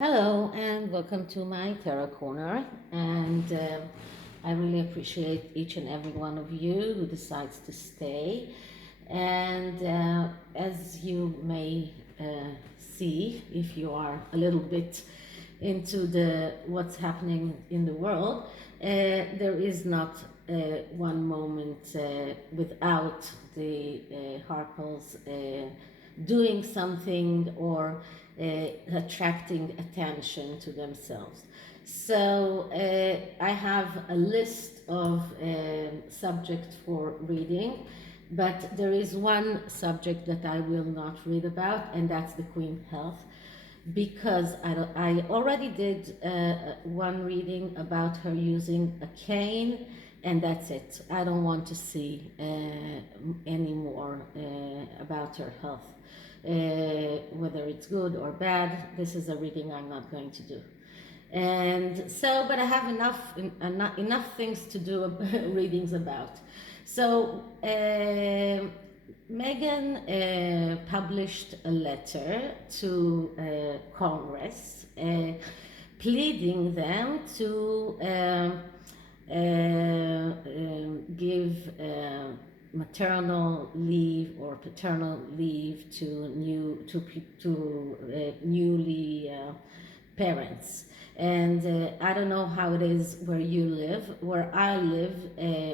Hello and welcome to my Tarot Corner. And I really appreciate each and every one of you who decides to stay. And as you may see, if you are a little bit into the what's happening in the world, there is not one moment without the Harples doing something or attracting attention to themselves. So I have a list of subjects for reading, but there is one subject that I will not read about, and that's the Queen Health, because I already did one reading about her using a cane, and that's it. I don't want to see any more about her health. Whether it's good or bad, this is a reading I'm not going to do. And so, but I have enough things to do readings about. So Meghan published a letter to Congress pleading them to give maternal leave or paternal leave to newly parents. And I don't know how it is where you live. Where I live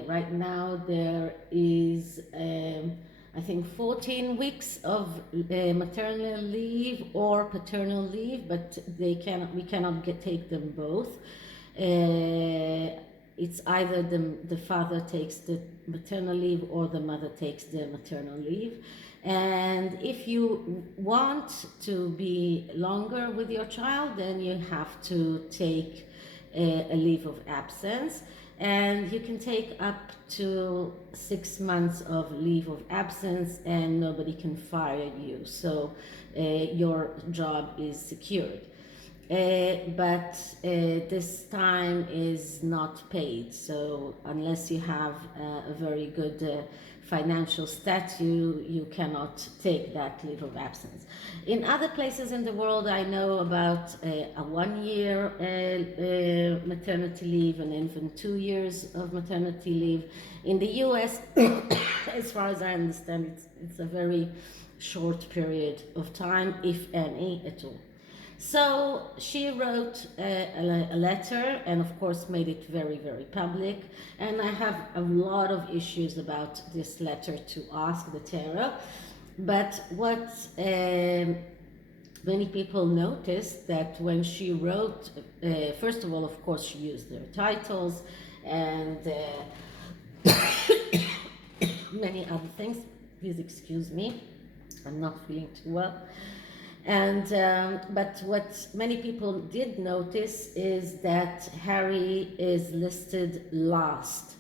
right now, there is I think 14 weeks of maternal leave or paternal leave, but we cannot take them both. It's either the father takes the maternal leave or the mother takes the maternal leave. And if you want to be longer with your child, then you have to take a leave of absence. And you can take up to 6 months of leave of absence and nobody can fire you. So your job is secured. But this time is not paid. So unless you have a very good financial status, you cannot take that leave of absence. In other places in the world, I know about a 1 year maternity leave and even 2 years of maternity leave. In the US, as far as I understand, it's a very short period of time, if any at all. So she wrote a letter and of course made it very, very public. And I have a lot of issues about this letter to ask the tarot. But what many people noticed, that when she wrote, first of all, of course, she used their titles and many other things. Please excuse me, I'm not feeling too well. And but what many people did notice is that Harry is listed last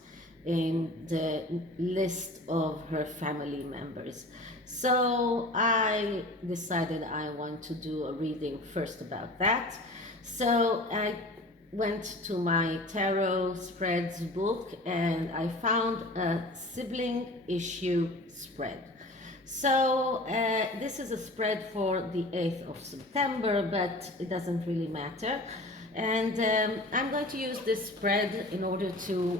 in the list of her family members. So I decided I want to do a reading first about that. So I went to my tarot spreads book and I found a sibling issue spread. So this is a spread for the 8th of September, but it doesn't really matter. And I'm going to use this spread in order to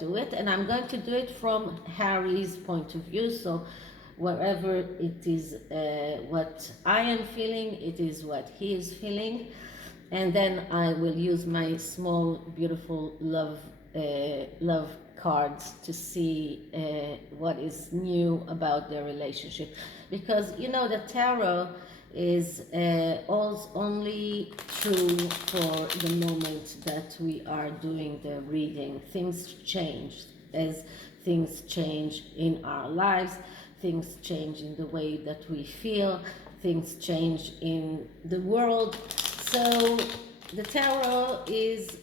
do it, and I'm going to do it from Harry's point of view. So wherever it is what I am feeling, it is what he is feeling. And then I will use my small, beautiful love cards to see what is new about their relationship, because you know the tarot is only true for the moment that we are doing the reading. Things change as things change in our lives, things change in the way that we feel, things change in the world. So the tarot is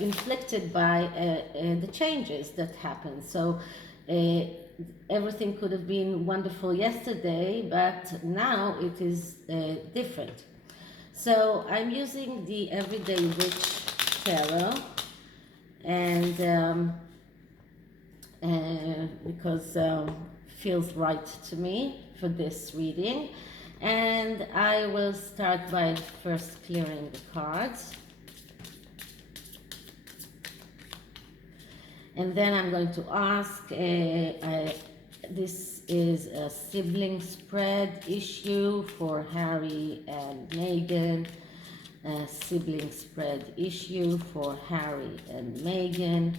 inflicted by the changes that happen. So everything could have been wonderful yesterday, but now it is different. So I'm using the Everyday Witch Tarot, and because feels right to me for this reading. And I will start by first clearing the cards. And then I'm going to ask, this is a sibling spread issue for Harry and Meghan. A sibling spread issue for Harry and Meghan.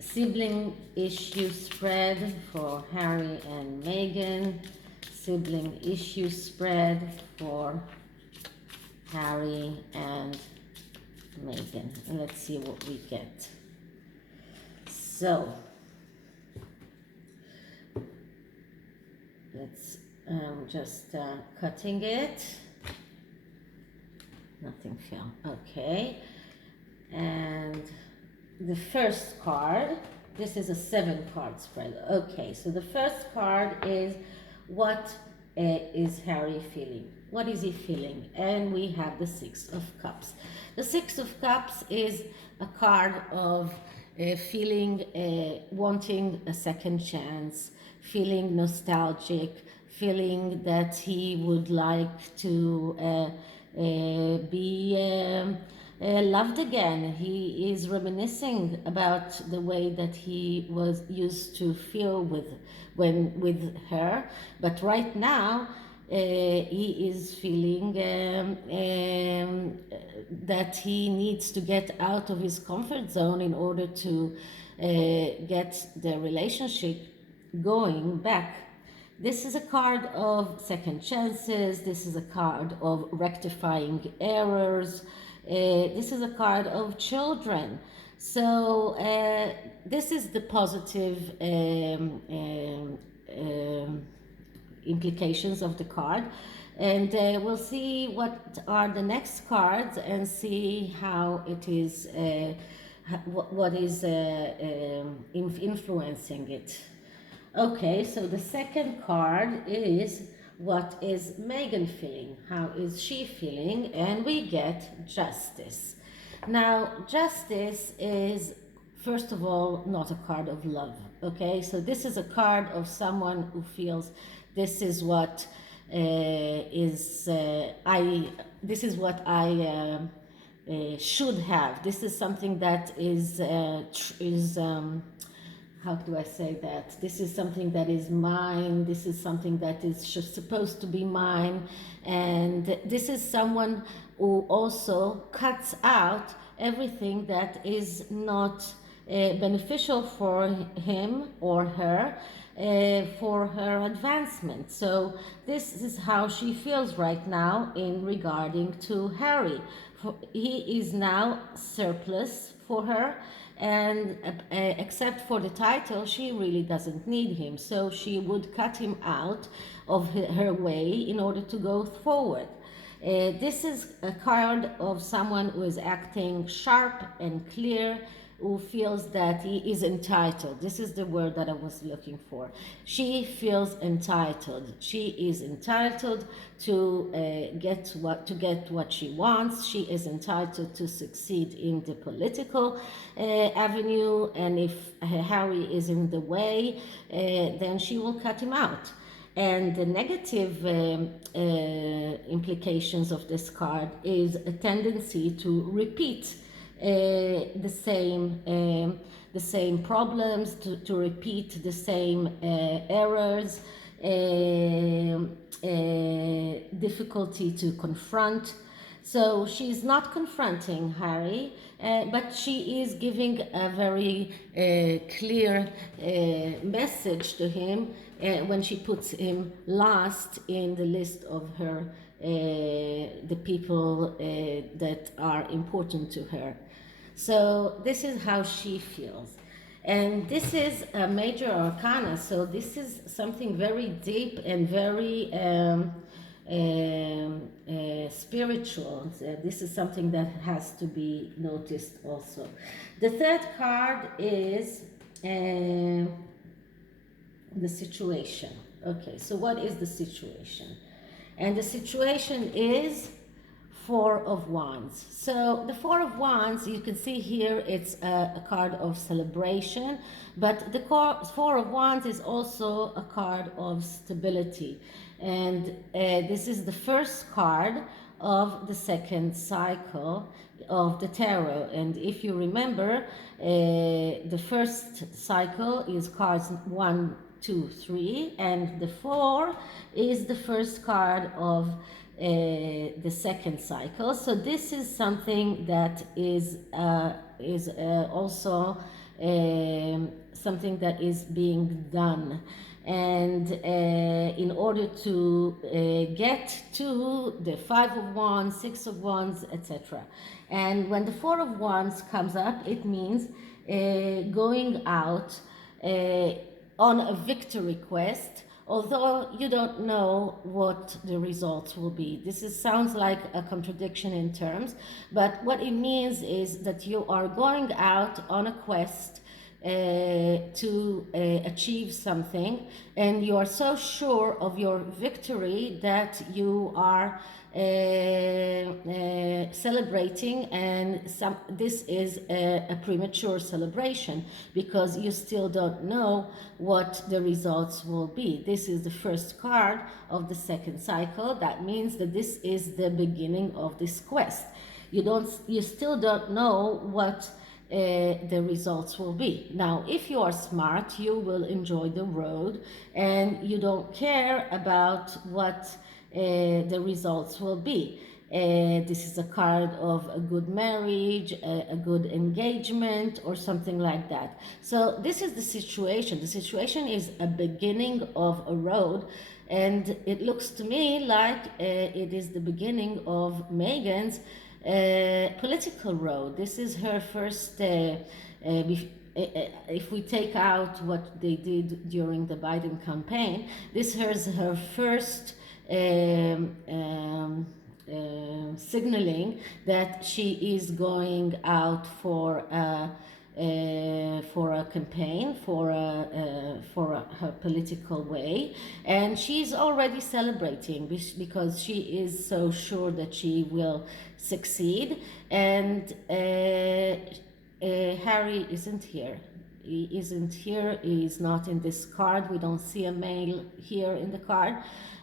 Sibling issue spread for Harry and Meghan. Sibling issue spread for Harry and Meghan. And let's see what we get. So, let's just cutting it. Nothing fell. Okay. And the first card, this is a 7-card spread. Okay, so the first card is what is Harry feeling? What is he feeling? And we have the 6 of Cups. The 6 of Cups is a card of feeling, wanting a second chance, feeling nostalgic, feeling that he would like to be loved again. He is reminiscing about the way that he was used to feel with her, but right now he is feeling that he needs to get out of his comfort zone in order to get the relationship going back. This is a card of second chances. This is a card of rectifying errors. This is a card of children. So this is the positive implications of the card. And we'll see what are the next cards and see how it is, what is influencing it. Okay, so the second card is what is Meghan feeling? How is she feeling? And we get Justice. Now, Justice is, first of all, not a card of love. Okay, so this is a card of someone who feels this is what this is what I should have. This is something that is how do I say that? This is something that is mine. This is something that is just supposed to be mine. And this is someone who also cuts out everything that is not beneficial for him or her, for her advancement. So this is how she feels right now in regarding to Harry. He is now surplus for her, and except for the title, she really doesn't need him. So she would cut him out of her way in order to go forward. This is a card of someone who is acting sharp and clear, who feels that he is entitled. This is the word that I was looking for. She feels entitled. She is entitled to get what she wants. She is entitled to succeed in the political avenue, and if Harry is in the way, then she will cut him out. And the negative implications of this card is a tendency to repeat the same problems, to repeat the same errors, difficulty to confront. So she's not confronting Harry, but she is giving a very clear message to him when she puts him last in the list of her the people that are important to her. So this is how she feels. And this is a major arcana, so this is something very deep and very spiritual. This is something that has to be noticed also. The third card is the situation. Okay, so what is the situation? And the situation is Four of Wands. So the Four of Wands, you can see here, it's a card of celebration, but the Four of Wands is also a card of stability. And this is the first card of the second cycle of the tarot. And if you remember, the first cycle is cards 1, 2, 3, and the 4 is the first card of the second cycle. So this is something that is also something that is being done. And in order to get to the 5 of Wands, 6 of Wands, etc. And when the 4 of Wands comes up, it means going out on a victory quest, although you don't know what the results will be. Sounds like a contradiction in terms, but what it means is that you are going out on a quest to achieve something, and you are so sure of your victory that you are celebrating, and this is a premature celebration because you still don't know what the results will be. This is the first card of the second cycle. That means that this is the beginning of this quest. You still don't know what the results will be. Now, if you are smart, you will enjoy the road and you don't care about what the results will be. This is a card of a good marriage, a good engagement, or something like that. So this is the situation. The situation is a beginning of a road, and it looks to me like it is the beginning of Meghan's political road. This is her first, if we take out what they did during the Biden campaign, this is her first signaling that she is going out for a campaign, for her political way, and she's already celebrating because she is so sure that she will succeed. And Harry isn't here. He isn't here. He's not in this card. We don't see a male here in the card.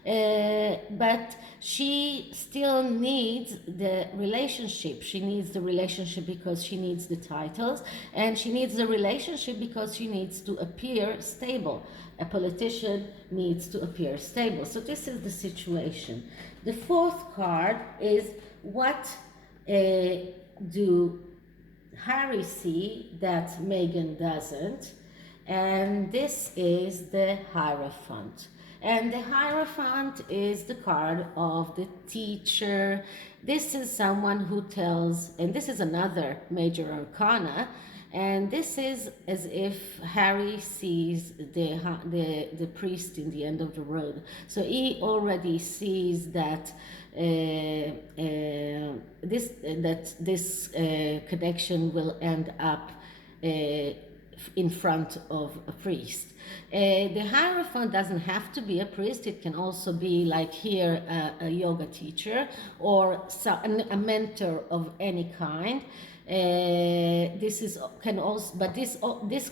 But she still needs the relationship. She needs the relationship because she needs the titles, and she needs the relationship because she needs to appear stable. A politician needs to appear stable. So this is the situation. The fourth card is what do Harry see that Meghan doesn't, and this is the Hierophant. And the Hierophant is the card of the teacher. This is someone who tells, and this is another major arcana, and this is as if Harry sees the priest in the end of the road. So he already sees that this connection will end up in front of a priest. The Hierophant doesn't have to be a priest. It can also be, like here, a yoga teacher or a mentor of any kind. This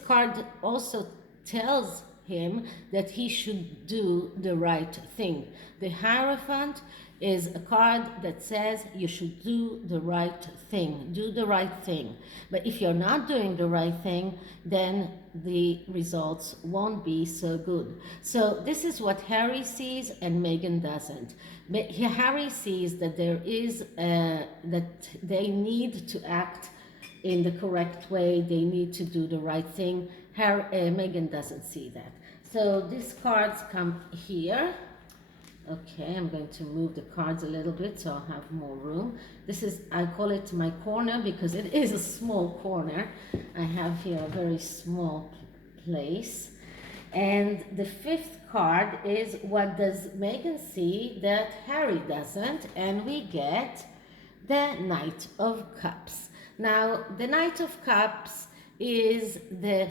card also tells him that he should do the right thing. The Hierophant is a card that says you should do the right thing. Do the right thing. But if you're not doing the right thing, then the results won't be so good. So this is what Harry sees and Meghan doesn't. But Harry sees that there is that they need to act in the correct way. They need to do the right thing. Meghan doesn't see that. So these cards come here. Okay, I'm going to move the cards a little bit so I'll have more room. This is, I call it my corner because it is a small corner. I have here a very small place. And the fifth card is what does Meghan see that Harry doesn't? And we get the Knight of Cups. Now, the Knight of Cups is the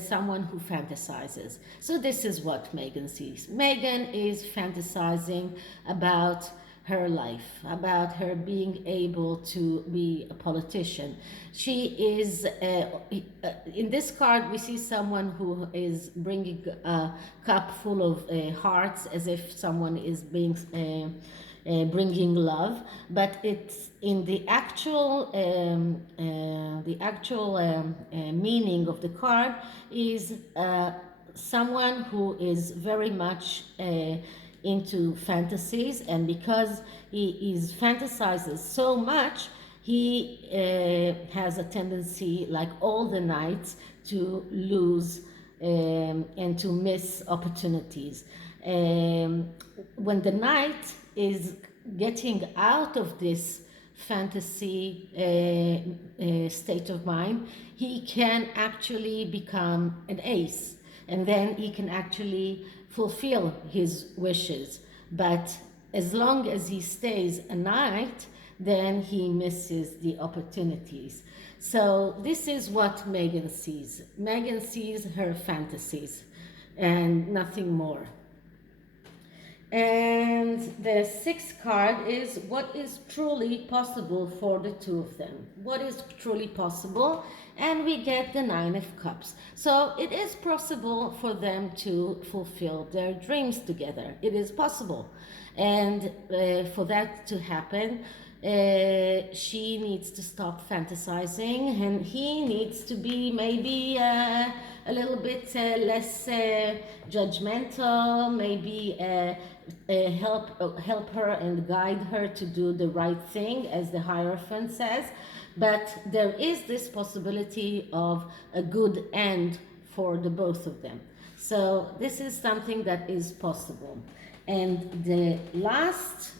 someone who fantasizes. So this is what Meghan sees. Meghan is fantasizing about her life, about her being able to be a politician. She is, in this card, we see someone who is bringing a cup full of hearts, as if someone is being bringing love, but it's in the actual meaning of the card is someone who is very much into fantasies, and because he is fantasizes so much, he has a tendency, like all the knights, to lose and to miss opportunities. When the knight is getting out of this fantasy state of mind, he can actually become an ace, and then he can actually fulfill his wishes. But as long as he stays a knight, then he misses the opportunities. So this is what Meghan sees. Meghan sees her fantasies and nothing more. And the sixth card is what is truly possible for the two of them. What is truly possible? And we get the Nine of Cups. So it is possible for them to fulfill their dreams together. It is possible. And for that to happen, she needs to stop fantasizing, and he needs to be maybe a little bit less judgmental, maybe help her and guide her to do the right thing, as the Hierophant says. But there is this possibility of a good end for the both of them. So this is something that is possible. And the last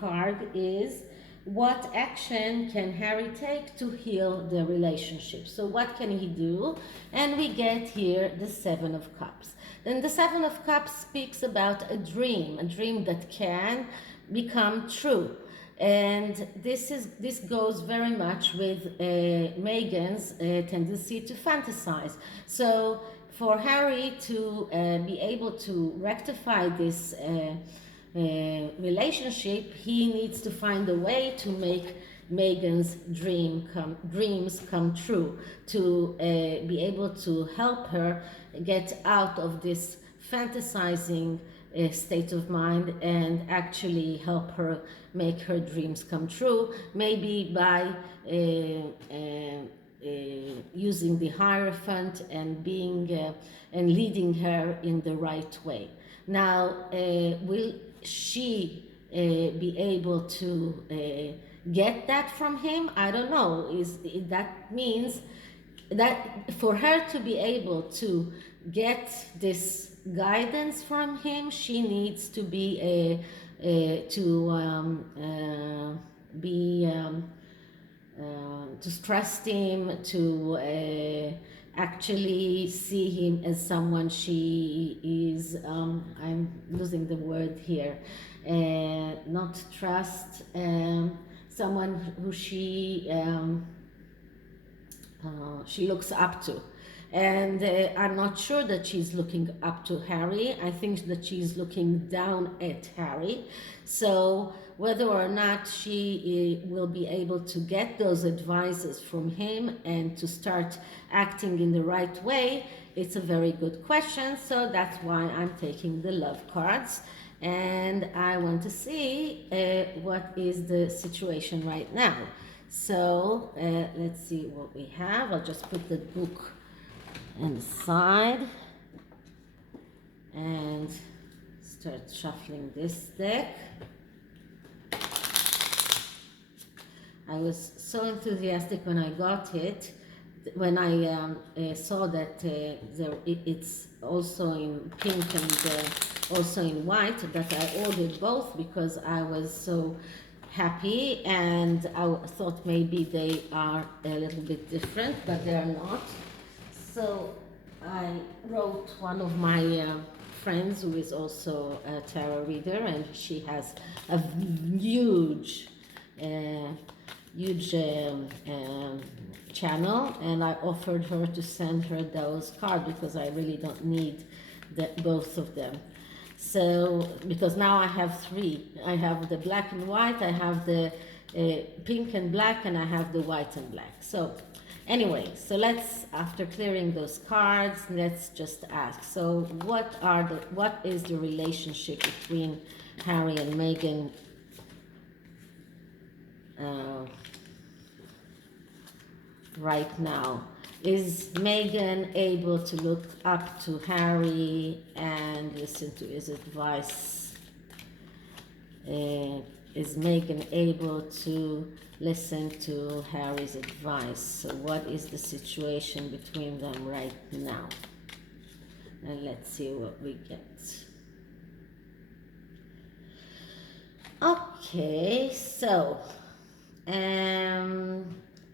card is, what action can Harry take to heal the relationship? So what can he do? And we get here the Seven of Cups. Then the Seven of Cups speaks about a dream that can become true. And this goes very much with Meghan's tendency to fantasize. So for Harry to be able to rectify this relationship, he needs to find a way to make Meghan's dreams come true, to be able to help her get out of this fantasizing state of mind and actually help her make her dreams come true, maybe by using the Hierophant and being and leading her in the right way. Now, will she be able to get that from him? I don't know. That means that for her to be able to get this guidance from him, she needs to be to trust him, to actually see him as someone she is. I'm losing the word here. Not trust, someone who she looks up to. And I'm not sure that she's looking up to Harry. I think that she's looking down at Harry. So whether or not she will be able to get those advices from him and to start acting in the right way, it's a very good question. So that's why I'm taking the love cards. And I want to see what is the situation right now. So let's see what we have. I'll just put the book inside and start shuffling this deck. I was so enthusiastic when I got it, when I saw that it's also in pink and also in white, that I ordered both because I was so happy, and I thought maybe they are a little bit different, but they are not. So I wrote one of my friends who is also a tarot reader, and she has a huge channel, and I offered her to send her those cards because I really don't need both of them. So, because now I have three. I have the black and white, I have the pink and black, and I have the white and black. So, anyway, so let's, after clearing those cards, let's just ask. So, what is the relationship between Harry and Meghan right now? Is Meghan able to look up to Harry and listen to his advice? Is Meghan able to listen to Harry's advice? So what is the situation between them right now? And let's see what we get. Okay, so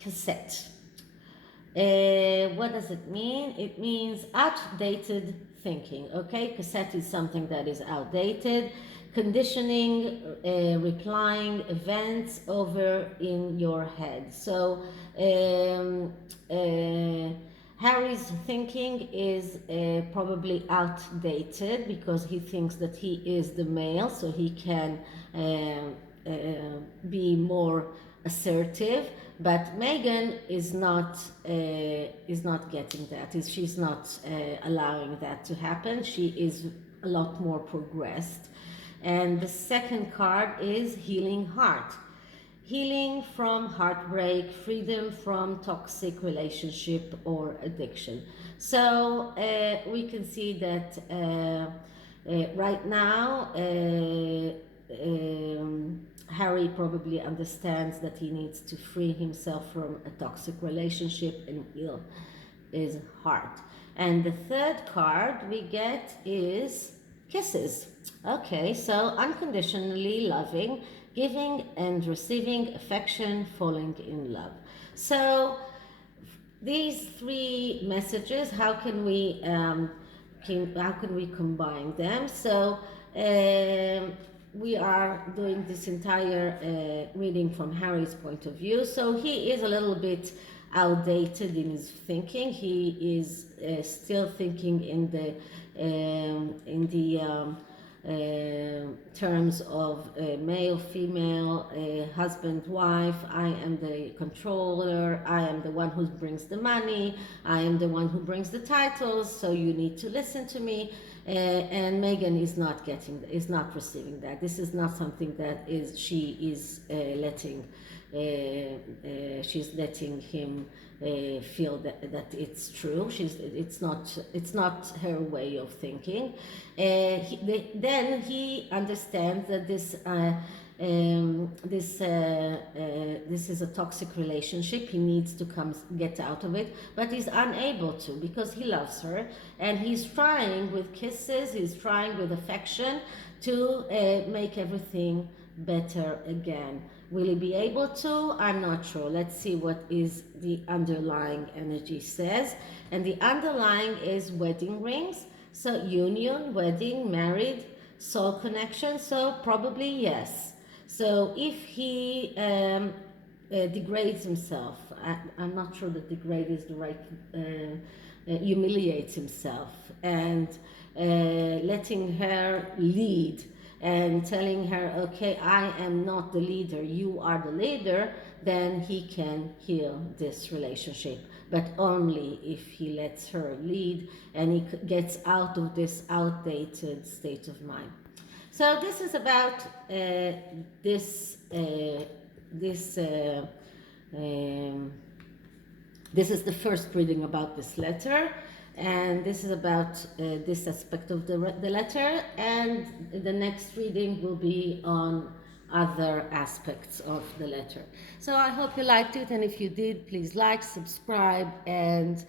cassette. What does it mean? It means outdated thinking. Okay, cassette is something that is outdated. Conditioning, replying events over in your head. So Harry's thinking is probably outdated because he thinks that he is the male, so he can be more assertive. But Meghan is not getting that. She's not allowing that to happen. She is a lot more progressed. And the second card is healing heart. Healing from heartbreak, freedom from toxic relationship or addiction. So we can see that right now Harry probably understands that he needs to free himself from a toxic relationship and heal his heart. And the third card we get is kisses. Okay, so unconditionally loving, giving and receiving affection, falling in love. So these three messages, how can we combine them? So we are doing this entire reading from Harry's point of view. So he is a little bit outdated in his thinking. He is still thinking in the terms of male, female, husband, wife. I am the controller. I am the one who brings the money. I am the one who brings the titles. So you need to listen to me. And Meghan is not receiving that. This is not something that she is letting. She's letting him feel that it's true. It's not her way of thinking. Then he understands that this is a toxic relationship. He needs to get out of it, but he's unable to because he loves her, and he's trying with kisses, he's trying with affection to make everything better again. Will he be able to? I'm not sure. Let's see what is the underlying energy says. And the underlying is wedding rings. So union, wedding, married, soul connection. So probably yes. So if he degrades himself, I'm not sure that degrade is the right, humiliates himself and letting her lead and telling her, okay, I am not the leader, you are the leader, then he can heal this relationship. But only if he lets her lead and he gets out of this outdated state of mind. So this is about this is the first reading about this letter, and this is about this aspect of the letter, and the next reading will be on other aspects of the letter. So I hope you liked it, and if you did, please like, subscribe, and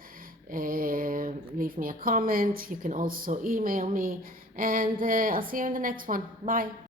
leave me a comment. You can also email me, and I'll see you in the next one. Bye.